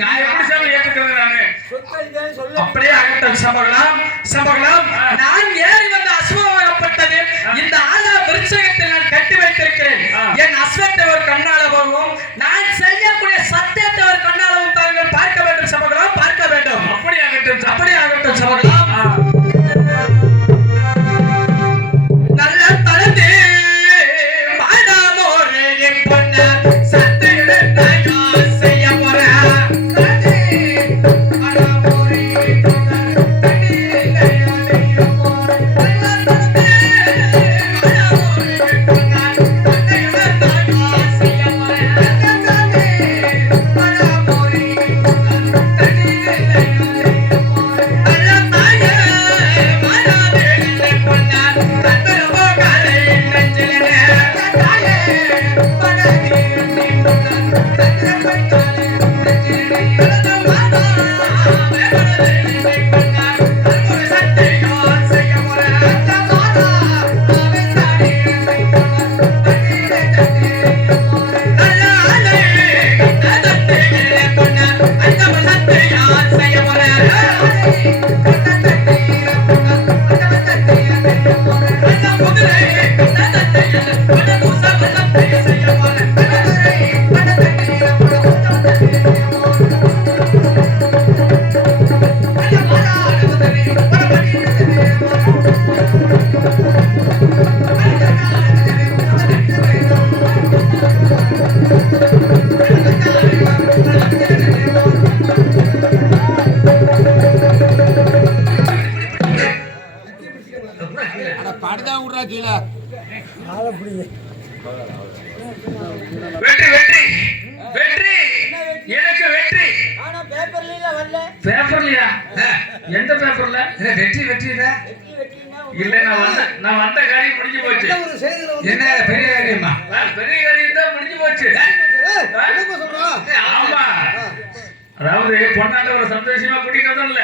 எப்படி சாமி ஏத்துக்கிறது நானு? அப்படியே ஆகட்டும் சம்பகலாம். சம்பகலாம், நான் ஏறி வந்த அசுவமாகப்பட்டது இந்த ஆலா விருட்சகத்தில் நான் கட்டி வைத்திருக்கிறேன். என் அஸ்வத்தை ஒரு கண்ணாளவும் நான் செய்யக்கூடிய சத்தியத்தை ஒரு கண்ணாளவும் தாங்கள் பார்க்க வேண்டும் சம்பகலாம், பார்க்க வேண்டும். அப்படியே ஆகட்டும், அப்படியே ஆகட்டும் சம்பகலாம். நல்ல தளர்ந்து மாடாமோரே பொன்ன வெற்றி வெற்றி வெற்றி எனக்கு வெற்றி. ஆனா பேப்பர்ல வரல. பேப்பர்லயா? எந்த பேப்பர்ல? வெற்றி வெற்றிடா. இல்ல நான் வந்த காரியம் முடிஞ்சு போச்சு. என்ன பெரிய காரியமா? பெரிய காரியம் தான் முடிஞ்சு போச்சு. ஆமா, அதாவது பொண்ணாண்டவரை சந்தோஷமா கூட்டிட்டு வந்தோம்ல,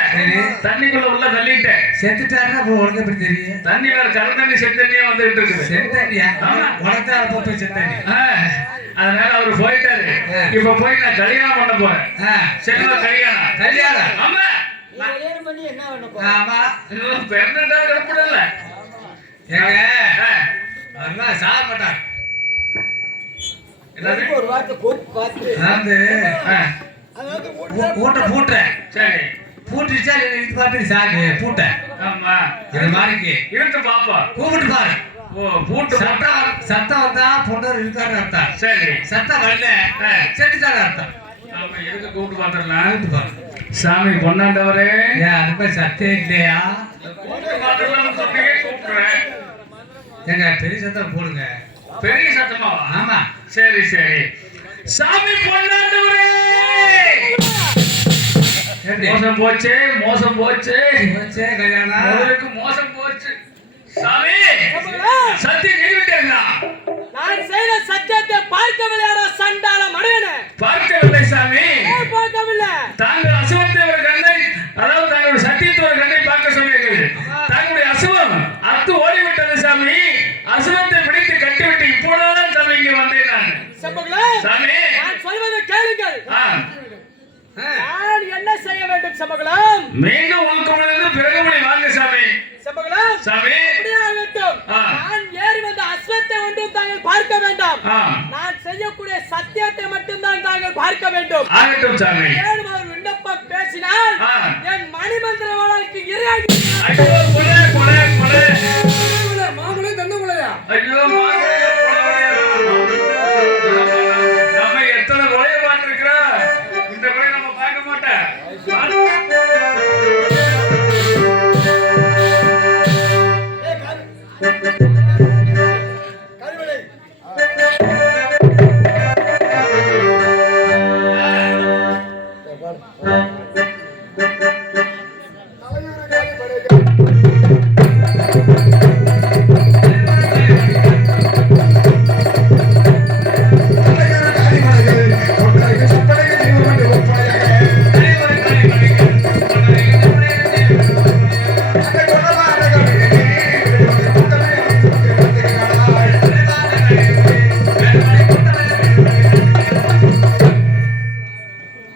தண்ணிக்குள்ள உள்ள தள்ளிட்டேன். செத்துட்டாருன்னா அப்போ உனக்கு எப்படி தெரியும்? தண்ணி வேற கரை தண்ணி செத்து தண்ணியா வந்துட்டு இருக்குது. செத்து தண்ணியா? உனக்கு அப்போ போய் செத்து தண்ணி. அதனால அவரு போயிட்டாரு. இப்ப போய் நான் கல்யாணம் பண்ண போறேன். செல்வ கல்யாணம். கல்யாணம்? ஆமா. கல்யாணம் பண்ணி என்ன பண்ண போறேன்? ஆமா, பிறந்ததா கிடப்படல. ஏங்க அதெல்லாம் சாக மாட்டாங்க. எல்லாரும் ஒரு வார்த்தை கோப்பு பார்த்து பூட்டுறேன். சரி, பூட்டுச்சா இது பாட்டு சாகு பூட்ட. ஆமா, இது மாதிரிக்கு இழுத்து பாப்பா, கூப்பிட்டு பாரு. ஓ, பூட்டு சத்தம் வந்தா பொண்ணு இருக்காரு அர்த்தம். சரி, சத்தம் வரல செத்துட்டாரு அர்த்தம். ஆமா, எதுக்கு கூப்பிட்டு பாத்துடலாம். கூப்பிட்டு பாரு. சாமி பொண்ணாண்டவரே, அது போய் சத்தம் இல்லையா? கூப்பிடுறேன். ஏங்க பெரிய சத்தம் போடுங்க. பெரிய சத்தமா? ஆமா. சரி சரி. சாமி பொண்ணாண்டவரே, மோசம் போச்சு மோசம் போச்சு போச்சு. கல்யாணம் அவருக்கு மோசம் போச்சு. சாமி சத்தியம் கைவிட்டீங்களா? நான் செய்த சத்தியத்தை பார்க்கவில்லையாரோ சண்டாள மடையனே? பார்க்கவில்லை சாமி, பார்க்கவில்லை. தாங்கள் அசுவத்தை ஒரு கண்ணை, அதாவது தங்களுடைய சத்தியத்தை ஒரு கண்ணை பார்க்க சொன்னீர்கள். தங்களுடைய அசுவம் அத்து ஓடிவிட்டது சாமி. அசுவத்தை பிடித்து கட்டிவிட்டு இப்போதான் சாமி இங்க வந்தேன் நான். சாமி நான் சொல்வதை கேளுங்கள். நான் என்ன செய்ய வேண்டும் சமகலம்? மீண்டும் உள்கொண்டு பிறகுமணி வாங்க சாமி. சமகலம் சாமி அப்படியே ஆகட்டும். நான் ஏறி வந்த அஸ்வத்தை ஒன்றும் தாங்கள் பார்க்க வேண்டாம். நான் செய்யக்கூடிய சத்தியத்தை மட்டும் தான் தாங்கள் பார்க்க வேண்டும். ஆகட்டும் சாமி. ஏன் ஒரு விண்ணப்பம் பேசினால் என் மணிமந்திர வாழ்க்கை இறையாகி. ஐயோ கொலை கொலை கொலை மாமலை தன்னமுலையா? ஐயோ மாமலை நம்ம எத்தனை கொலையை பார்த்திருக்கிறோம். இந்த கொலை நம்ம பார்க்க மாட்டோம். கல்விலை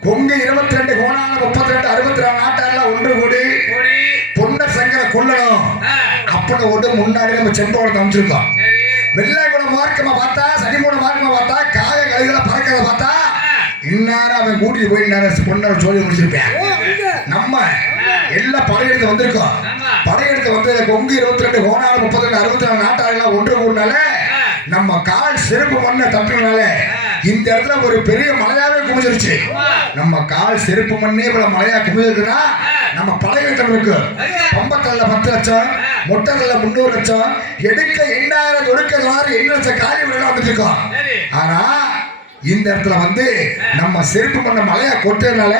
கொங்கு 22 கோணான 32 64 நாட்டாரெல்லாம் ஒன்று கூடி பொன்ன சங்கர கொள்ளணும் அப்படின்னு ஓட்டு முன்னாடி நம்ம செம்போட அமைச்சிருக்கோம். வெள்ளைக்குளம் மார்க்கமா பார்த்தா சனிமூட மார்க்கமா பார்த்தா காக கழுகளை பறக்கிறத பார்த்தா இன்னார அவன் கூட்டிட்டு போய் பொண்ணை சொல்லி முடிச்சிருப்பேன். நம்ம எல்லாம் படையெடுத்து வந்திருக்கோம். படையெடுத்து வந்து கொங்கு 22 கோணான 32 64 நாட்டாரெல்லாம் ஒன்று கூடினால நம்ம கால் செருப்பு மண்ணை தட்டுனால இந்த இடத்துல ஒரு பெரிய மலையாவே குமிஞ்சிருச்சு. நம்ம கால் செருப்பு மண்ணே இவ்வளவு மலையா குமிஞ்சிருக்குன்னா நம்ம படையெடுத்து இருக்கு. பம்பக்கல்ல 10 லட்சம், மொட்டக்கல்ல 300 லட்சம், எடுக்க 8000 தொடுக்க 8 லட்சம் காலி விட வந்துட்டு இருக்கோம். ஆனா இந்த இடத்துல வந்து நம்ம செருப்பு மண்ண மலையா கொட்டதுனால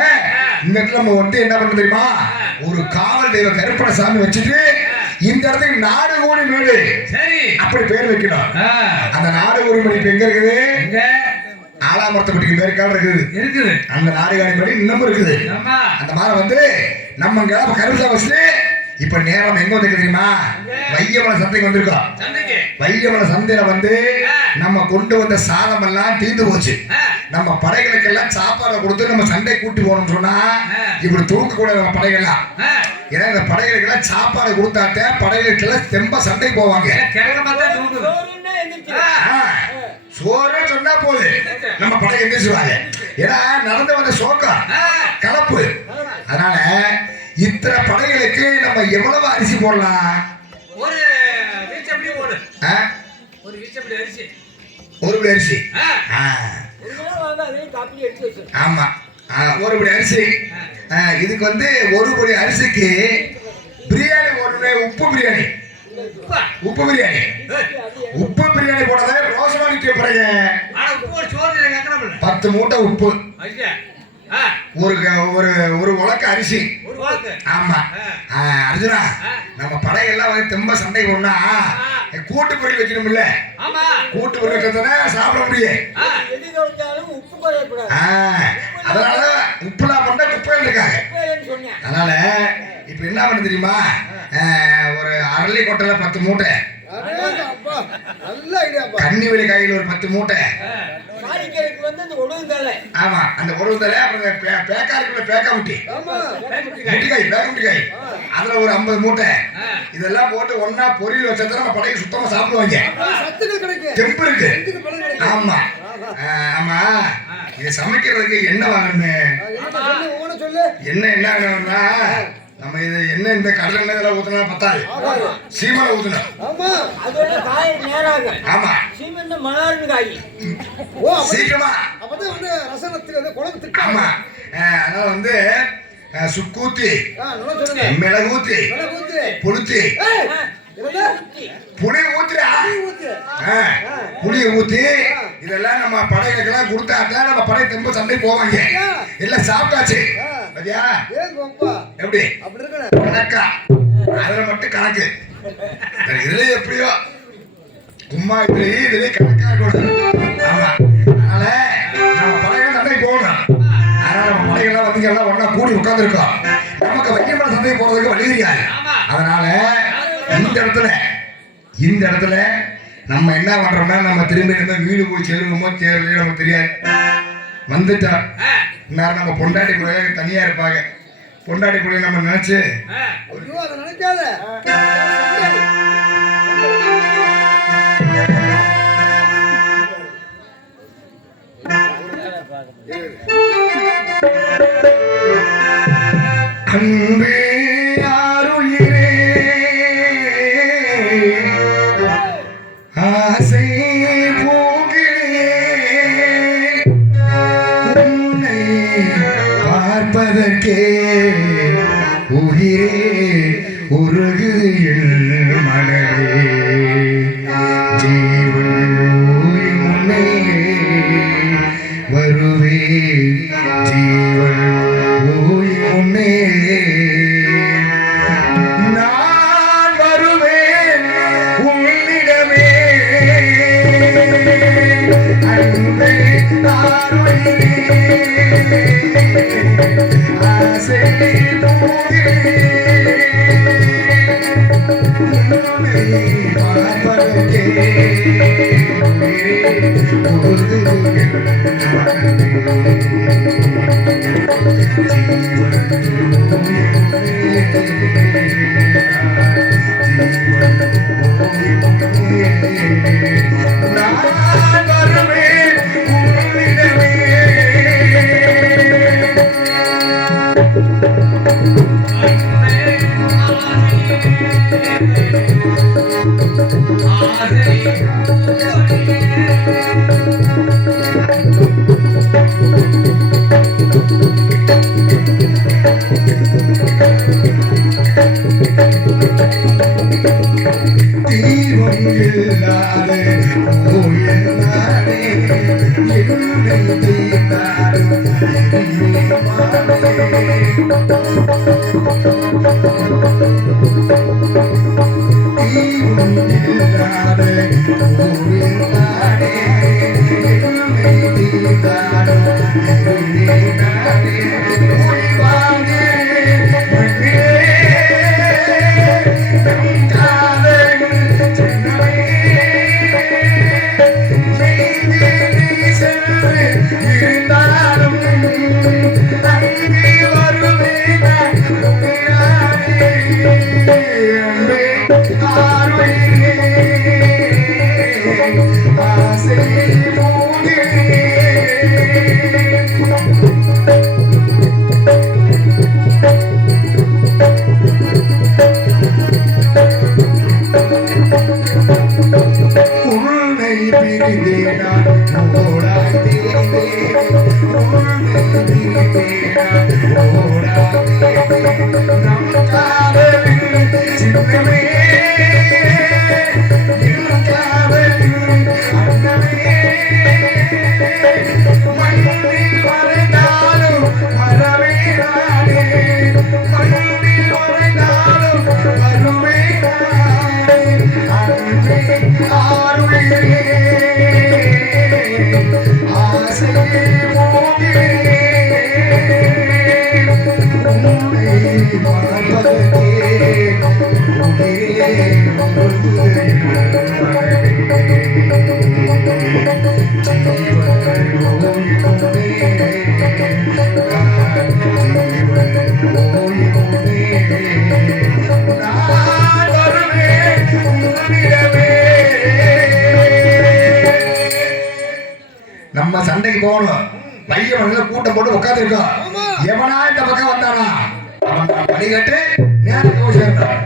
இந்த இடத்துல நம்ம வந்து என்ன பண்ண தெரியுமா, ஒரு காவல் தெய்வ கருப்பணசாமி வச்சுட்டு இந்த இடத்துக்கு நாடு கூடி மேடு அப்படி பேர் வைக்கணும். அந்த நாடு கூடி மணி எங்க இருக்குது? ஆலாமரத்தப்பட்டிக்கு மேற்கால இருக்குது. அந்த நாடுகாணி படி இன்னமும் இருக்குது. அந்த மாதிரி வந்து நம்ம கருப்பா வச்சுட்டு இப்ப நேரம் எங்க வந்து தெரியுமா, வையமலை சந்தைக்கு வந்திருக்கோம். வையமலை சந்தையில வந்து நம்ம கொண்டு வந்த சாதம் எல்லாம் தீர்ந்து போச்சு. நம்ம படைகளுக்கு எல்லாம் சாப்பாடு கொடுத்து நம்ம சண்டை கூட்டி போகணும்னு சொன்னா இப்படி தூக்க கூட நம்ம படைகள்லாம். ஏன்னா இந்த படைகளுக்கு எல்லாம் சாப்பாடு கொடுத்தாட்ட படைகளுக்கு எல்லாம் தெம்ப சண்டை போவாங்க. சோறு சொன்னா போது நம்ம படை எந்திரிச்சுவாங்க. ஏன்னா நடந்து வந்த சோக்கம் கலப்பு. அதனால இத்தனை படைகளுக்கு நம்ம எவ்வளவு அரிசி போடலாம்? ஒரு படி அரிசி. ஆமா, ஒரு படி அரிசி. இதுக்கு வந்து ஒரு படி அரிசிக்கு பிரியாணி போடுற உப்பு பிரியாணி. உப்பு பிரியாணி போடாத ரோசமானிக்கு பிறகு 10 மூட்டை உப்பு, ஒரு உலக்க அரிசி. ஆமா அர்ஜுனா, நம்ம படையெல்லாம் வந்து தெம்ப சண்டை போனா கூட்டு பொருள் வைக்கணும் இல்ல? கூட்டு பொருள் வச்சா சாப்பிட முடியும். அதனால உப்புலாம் பண்ண குப்பையில் இருக்காங்க. அதனால இப்ப என்ன பண்ண தெரியுமா, ஒரு அரளி கொட்டையில 10 மூட்டை, கன்னி வெளி காயில் ஒரு 10 மூட்டை. ஆமா, அந்த ஒடுதலை அப்புறம் பேக்காருக்குள்ள பேக்காமுட்டி முட்டிக்காய் அதுல ஒரு 50 மூட்டை. இதெல்லாம் போட்டு ஒன்னா பொரியல் வச்சா நம்ம படைக்கு சுத்தமா சாப்பிடுவாங்க. தெம்பு இருக்கு. ஆமா ஆமா, இதை சமைக்கிறதுக்கு என்ன வாங்கணுமே, என்ன வேணும்னா நம்ம இது என்ன இந்த கடலை எண்ணெய் ஊத்தினா பத்தாது, சீமனை ஊத்தணும். ஆமா சீக்கிரமா. ஆமா, அதனால வந்து சுக்கூத்தி, மிளகூத்தி, புளித்தி, புளி ஊத்துறா, புளிய ஊத்தி இதெல்லாம் நம்ம படைகளுக்கெல்லாம் கொடுத்தாட்டா நம்ம படை தெம்பு சண்டை போவாங்க. எல்லாம் சாப்பிட்டாச்சு. எப்படி கணக்கா? அதுல மட்டும் கணக்கு. இதுல எப்படியோ சும்மா இதுல கணக்கா இருக்கணும். ஆமா, அதனால நம்ம படைகள் சண்டை போகணும். அதனால நம்ம படைகள்லாம் வந்து எல்லாம் ஒன்னா கூடி உட்கார்ந்து இருக்கோம். நமக்கு வைக்கமான சண்டை போறதுக்கு வழி தெரியாது. அதனால இந்த இடத்துல நம்ம என்ன பண்றோம்னா, நம்ம திரும்பி நம்ம வீடு போய் செல்லுமோ தேர்தலே நமக்கு தெரியாது. வந்துட்டோம் இந்நேரம் நம்ம பொண்டாட்டி கூட தனியா இருப்பாங்க. பொண்டாட்டி கூட நம்ம நினைச்சு நினைக்காத அன்பே ஆருயிரே ஆசை போகிறே உன்னை பார்ப்பதற்கே உயிரே உருகுது என் மனதே ஜீவன் முன்னே வருவே ஜீவன் முன்னே நான் வருவேன் உன்னிடமே அன்பே ஆருயிரே ஆசை போகிறே பார்ப்பதற்கே உயிரே உருகுது என் மனதே தீபம் இல்லாத கோயில் நாடே என்னை தீர்த்தாலும் தீபம் இல்லாத கோயில் நாடே என்னை தீர்த்தாலும் நாடே வாங்கே நம்ம சண்டைக்கு போகணும். பையன் வந்து கூட்டம் போட்டு உட்கார்ந்து இருக்கோம். எவனா இந்த பக்கம் வந்தானா அவன் பலி கட்டு நேரம் போய் சேர்ந்தான்.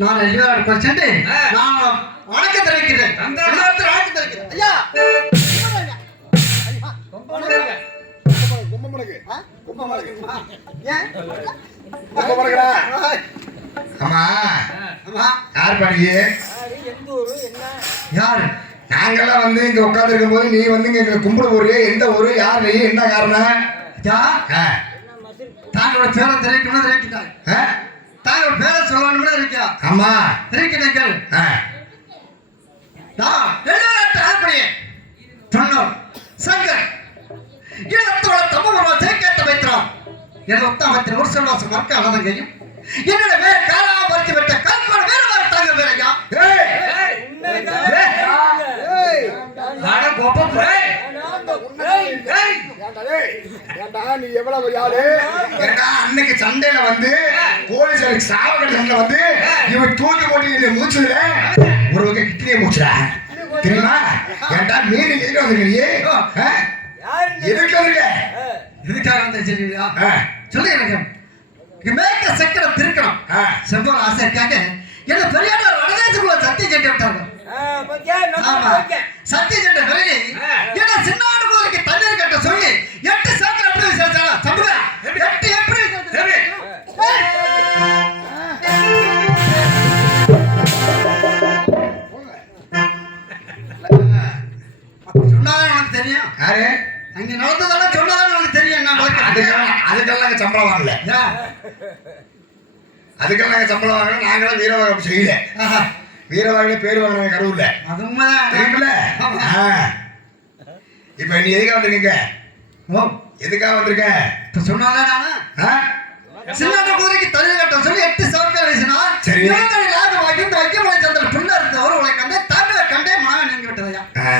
நான் ஐயா சென்று நான் வணக்கம் தெரிவிக்கிறேன். அந்த வணக்கம் தெரிவிக்கிறேன். ஐயா ஆமா ஆமா யார் பாடியே யாரு நாங்கெல்லாம் வந்து இங்க உட்கார்ந்து இருக்கும் போது நீ வந்து இங்க கும்பிட ஊரு எந்த ஊரு யார் நீ என்ன காரணம் யா ஆ, தாங்களோட பேரை தெரிவிக்கணும் தெரிவிக்கிறாங்க. ஆ? தாங்களோட பேரை சொல்லணும் கூட இருக்கா ஆமா தெரிவிக்கிறீர்கள். ஆ, நான் வெளிநாட்டு ஆர்ப்பணியே சொன்னோம் சங்கர் ஈழத்தோட தமிழ் தேக்கேற்ற வைத்தான் என் ஒத்தாமத்தின் ஒரு செல்வாசம் மறக்க அழதங்கையும் என்னோட வேற காலாக பறித்து விட்ட கல்பாடு வேறு வேறு தாங்க வேறையா அன்னைக்கு சண்டையில வந்து போலீஸ் சாவகட சண்டையில வந்து இவன் தூக்கி போட்டு மூச்சுல ஒரு வகை கிட்னியை மூச்சுடா தெரியுமா ஏன்டா மீன் எதுக்கு வந்துருக்கீங்க எதுக்கு வந்துருக்க இதுக்காக வந்த சரியா ஆ, சொல்லு எனக்கு இங்க மேற்க சக்கரை திருக்கணும் ஆ. செவ்வளவு ஆசைக்காக என்ன பெரியாட வடதேசக்குள்ள சத்திய சென்று விட்டாங்க. ஆமா சத்திய சென்ற பிறகு என்ன சின்னாண்டு கோரிக்கை தண்ணீர் கட்ட சொல்லி 8 சாக்கரை எப்படி சேர்த்தாரா சம்புடா 8 எப்படி சொன்னாதான் உனக்கு தெரியும். யாரு அங்க நடந்ததெல்லாம் சொன்னாதான் உனக்கு தெரியும். என்ன அதுக்கெல்லாம் சம்பளம் வாங்கல அதுக்கெல்லாம் சம்பளம் வாங்கல நாங்களாம் வீரவாகம் செய்யல வீரவாகல பேர் வாங்கின கருவுல அது உண்மைதான். தெரியுமில்ல இப்ப நீ எதுக்காக வந்திருக்கீங்க ஓ எதுக்காக வந்திருக்க இப்ப சொன்னாதான் நானா ஆ? சின்னாண்ட குதிரைக்கு தண்ணி கட்ட சொல்லி 8 சாக்கரை வீசினா சரி. லாக வாங்கி இந்த வைக்கமலை சந்திர பிள்ளை இருந்த ஒரு உங்களை கண்டே தமிழை கண்டே மனம் நீங்கி விட்டதையா. ஆ.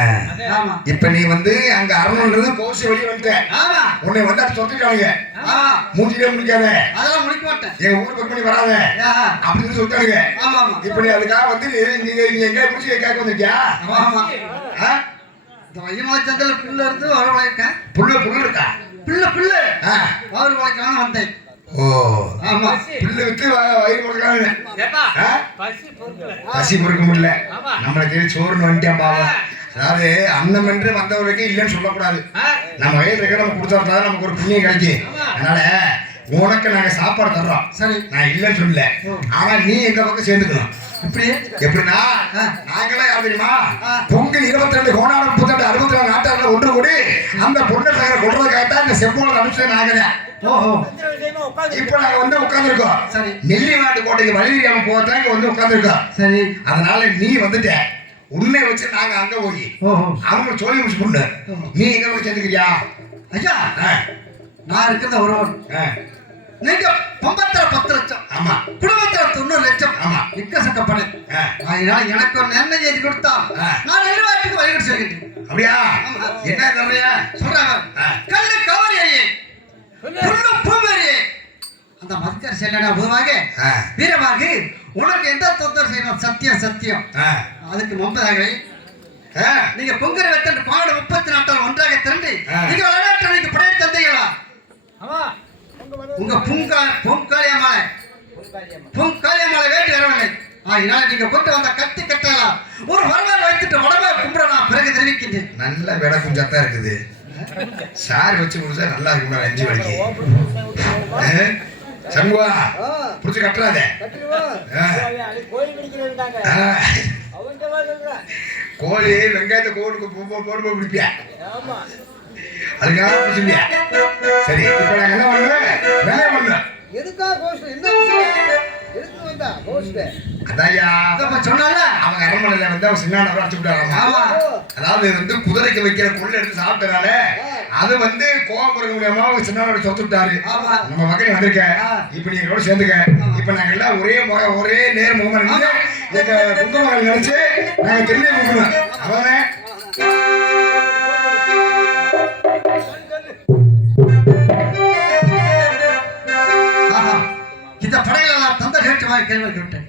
ஆமா இப்ப நீ வந்து அங்க அரண்மனையிலிருந்து கோசி வெளியே வந்துட்ட ஆமா உன்னை வந்து அது சொல்லிட்டானுங்க ஆமா மூஞ்சிலே முடிக்காத அதெல்லாம் முடிக்க மாட்டேன். எங்க ஊர் பக்கம் பண்ணி வராத ஆஹா. அப்படின்னு சொல்லிட்டானுங்க ஆமா ஆமா இப்ப நீ அதுக்காக வந்து நீ எங்க முடிச்சு கேட்க வந்திருக்கியா ஆமா ஆ? இந்த வைக்கமலை சந்திர பிள்ளை இருந்து ஒரு உழைக்கேன் புல்லு இருக்கா பிள்ளை ஆ. அவர் உழைக்கான வந்தேன். ஓ ஆமா புல்லு வித்து வயிறு கொடுக்கலாம் பசி பொறுக்க முடியல ஆமா. நம்மளுக்கு சோறுன்னு வந்துட்டான் பாவம் அதாவது அன்னம் என்று வந்தவருக்கு இல்லைன்னு சொல்லக்கூடாது நம்ம வயிறு இருக்க நம்ம கொடுத்தா நமக்கு ஒரு புண்ணியம் கிடைக்கும் அதனால உனக்கு நாங்க சாப்பாடு தர்றோம் சரி நான் இல்லைன்னு சொல்லல ஆனா நீ எங்க பக்கம் சேர்ந்துக்கணும் இப்படி எப்படின்னா நாங்களாம் யார் தெரியுமா ஆ. பொங்கல் 22 கோணாடம் 32 64 நாட்டாளர்கள் ஒன்று கூடி அந்த பொண்ணு சங்கரை கொள்றதுக்காகத்தான் இந்த செம்போல அனுப்பிச்சு நாங்க ஓஹோ இப்ப நாங்க வந்து உட்கார்ந்துருக்கோம் சரி நெல்லிநாட்டு கோட்டைக்கு வழிவிரியாம போகத்தான் இங்க வந்து உட்கார்ந்துருக்கோம் சரி அதனால நீ வந்துட்ட உன்னை வச்சு நாங்க அங்க போய் ஓஹோ அவங்க சொல்லி முடிச்சு பொண்ணு நீ எங்க போய் சேர்ந்துக்கிறியா ஐயா ஆ, நான் இருக்கிறத ஒருவன் ஆ, நீங்க பம்பத்துல 10 லட்சம் ஆமா குடும்பத்துல 90 லட்சம் ஆமா எக்கசக்கப்படு ஆ, அதனால எனக்கு ஒரு நன்மை செய்து கொடுத்தா ஆ. நான் நெல்வாட்டுக்கு வழிகட்டு சொல்லிட்டேன். அப்படியா என்ன தர்றியா சொல்றாங்க ஆ. கல்லு கவரி அறியே புல்லு பூவரியே அந்த மதுக்கர் செல்லடா பொதுவாக ஆ, வீரமாக உனக்கு எந்த தொந்தரவு செய்யணும் சத்தியம் சத்தியம் ஆ, அதுக்கு முன்பதாக ஆ, நீங்க பொங்கல் வைத்த பாடு 30 நாட்கள் ஒன்றாக திரண்டு ஆ. நீங்க விளையாட்டு படைய தந்தைகளா உங்க பொங்காளியம்மாளை வேண்டி வரவில்லை அதனால நீங்க கொண்டு வந்த கத்தி கட்டலாம் ஒரு வரலாறு வைத்துட்டு வடமா கும்பிடலாம் பிறகு தெரிவிக்கின்றேன். நல்ல விட குஞ்சத்தான் இருக்குது சாரி வச்சு குடிச்சா நல்லா இருக்கும் அஞ்சு வலிக்கு சண்முகா புடிச்சு கட்டுறாதே கோழி வெங்காயத்தை போட்டு பிடிப்பியா அதுக்காக பிடிச்சிருப்பியா சரி இப்ப நாங்க என்ன பண்ணுவேன் வேலையை பண்ணுவேன் எதுக்காக கோஷ்ட் இந்த விஷயம் எதுக்கு வந்தா கோஷ்ட் அதாயா சொன்னால அவங்க அரண்மனையில வந்து அவன் சின்ன அடிச்சு விட்டாராமா ஆமா அதாவது வந்து குதிரைக்கு வைக்கிற கொள்ளை எடுத்து சாப்பிட்டனால அது வந்து கோவப்படுற மூலியமா அவங்க சின்ன சொத்து விட்டாரு ஆமா. நம்ம மகன் வந்திருக்க இப்ப நீங்க கூட சேர்ந்துக்க இப்ப நாங்க எல்லாம் ஒரே நேர் முகமா நின்று எங்க குங்குமங்கள் நினைச்சு நாங்க தென்னை கும்பிடுவோம் அவனே இந்த படையில நான் தந்த கேட்டுமாக கேள்வி கேட்டேன்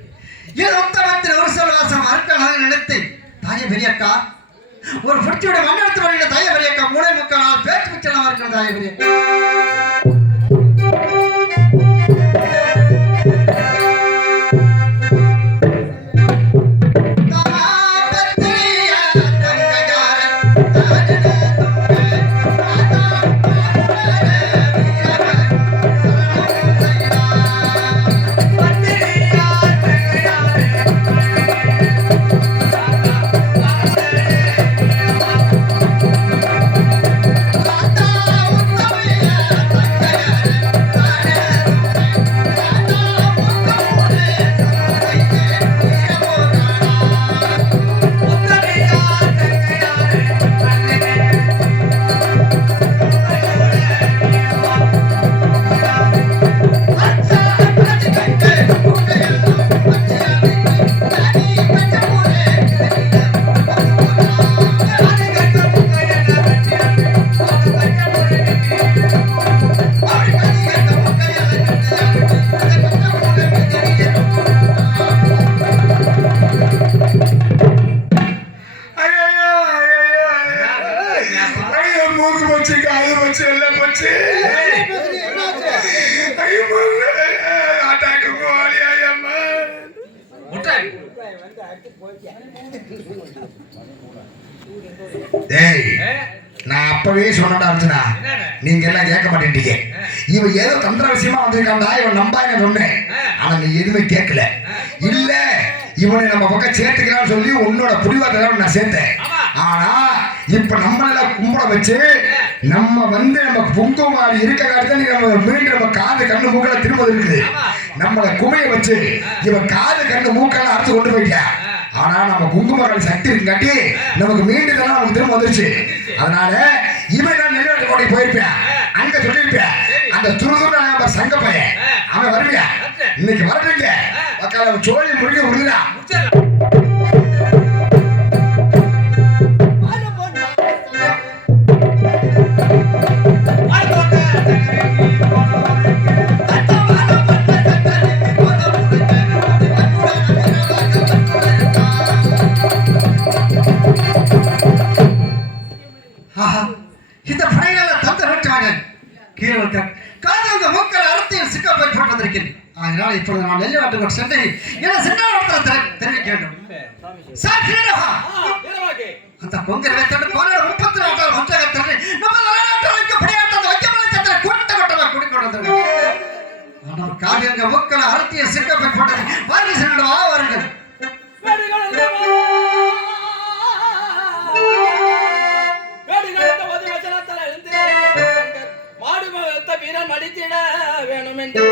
ஏன் உத்தமத்தில் ஒரு சொல் வாசம் அறுக்கலாக நினைத்து தாய பெரியக்கா ஒரு புடிச்சோட மண்ணெடுத்து வரையில தாய பெரியக்கா 3 நாள் பேச்சு மிச்சலாம் இருக்கிற தாய பெரியக்கா டேய் நான் அப்பவே சொன்னடா அர்ஜுனா, நீங்க எல்லாம் கேட்க மாட்டேன்றீங்க. இவன் ஏதோ தந்திர விஷயமா வந்திருக்காண்டா, இவன் நம்பாங்க சொன்னேன். ஆனா நீ எதுவுமே கேட்கல. இல்ல இவனை நம்ம பக்கம் சேர்த்துக்கலாம்னு சொல்லி உன்னோட புடிவாத நான் சேர்த்தேன். ஆனா இப்ப நம்மள கும்பிட வச்சு நம்ம நம்ம பொங்கு மாதிரி இருக்க காட்டி நம்ம மீண்டும் நம்ம காது கண்ணு மூக்கல திரும்ப இருக்குது. நம்மள குமைய வச்சு இவன் காது கண்ணு மூக்கெல்லாம் அறுத்து கொண்டு போயிட்டா. ஆனா நம்ம குங்குமக்காளி சக்தி இருக்காட்டி நமக்கு மீண்டும் நமக்கு திரும்ப வந்துருச்சு. அதனால இவன் நான் நெல்வேலி கோட்டை போயிருப்பேன், அங்க சொல்லியிருப்பேன். அந்த துருதுரு சங்க பையன் அவன் வருவியா? இன்னைக்கு வரட்டுங்க மக்கள் சோழி முடிக்க முடியுதா? இந்த படையில தந்த நோட்டாங்க கீழே காதல் மக்கள் அரசியல் சிக்கப்பை போட்டு வந்திருக்கேன். அதனால இப்பொழுது நான் நெல்லி நாட்டுக்கு சென்று என்ன சின்ன தெரிவிக்க வேண்டும். அந்த பொங்கல் வைத்து போன 34 ஒன்றகத்திற்கு நம்ம நாட்டுக்கு படையாட்ட வைக்கமலை சத்திர கூட்ட கூட்டமா குடிக்கொண்டு வந்திருக்கோம். ஆனால் காவியங்க மக்கள் அரசியல் சிக்கப்பை போட்டது வாரி செல்லவா வருங்கள். வீரன் மடித்திட வேணும் என்று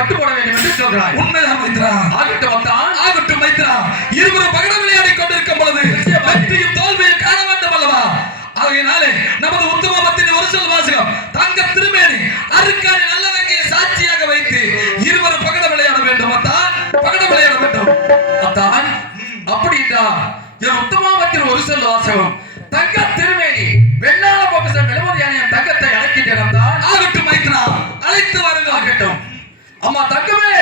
கட்டுப்பட வேண்டும் என்று சொல்கிறாய். உண்மைதான் மைத்ரா. ஆகட்டும் அத்தான். ஆகட்டும் மைத்ரா. இருவரும் பகடம் விளையாடி கொண்டிருக்கும் பொழுது வெற்றியும் தோல்வியும் காண வேண்டும் அல்லவா? ஆகையினாலே நமது உத்தமத்தின் ஒரு சொல் வாசகம் தங்க திருமேனி அருக்காணி நல்லதங்கிய சாட்சியாக வைத்து இருவரும் பகடம் விளையாட வேண்டும் அத்தான். பகடம் விளையாட வேண்டும் அத்தான். அப்படின்னா என் உத்தமத்தின் ஒரு சொல் வாசகம் தங்க திருமேனி வெள்ளாள பொக்கிஷம் நிலமதி அணியும் தங்கத்தை அழைக்கின்றேன் அத்தான். ஆகட்டும் மைத்ரா, அழைத்து வாருங்கள். ஆகட்டும். அம்மா தங்கமே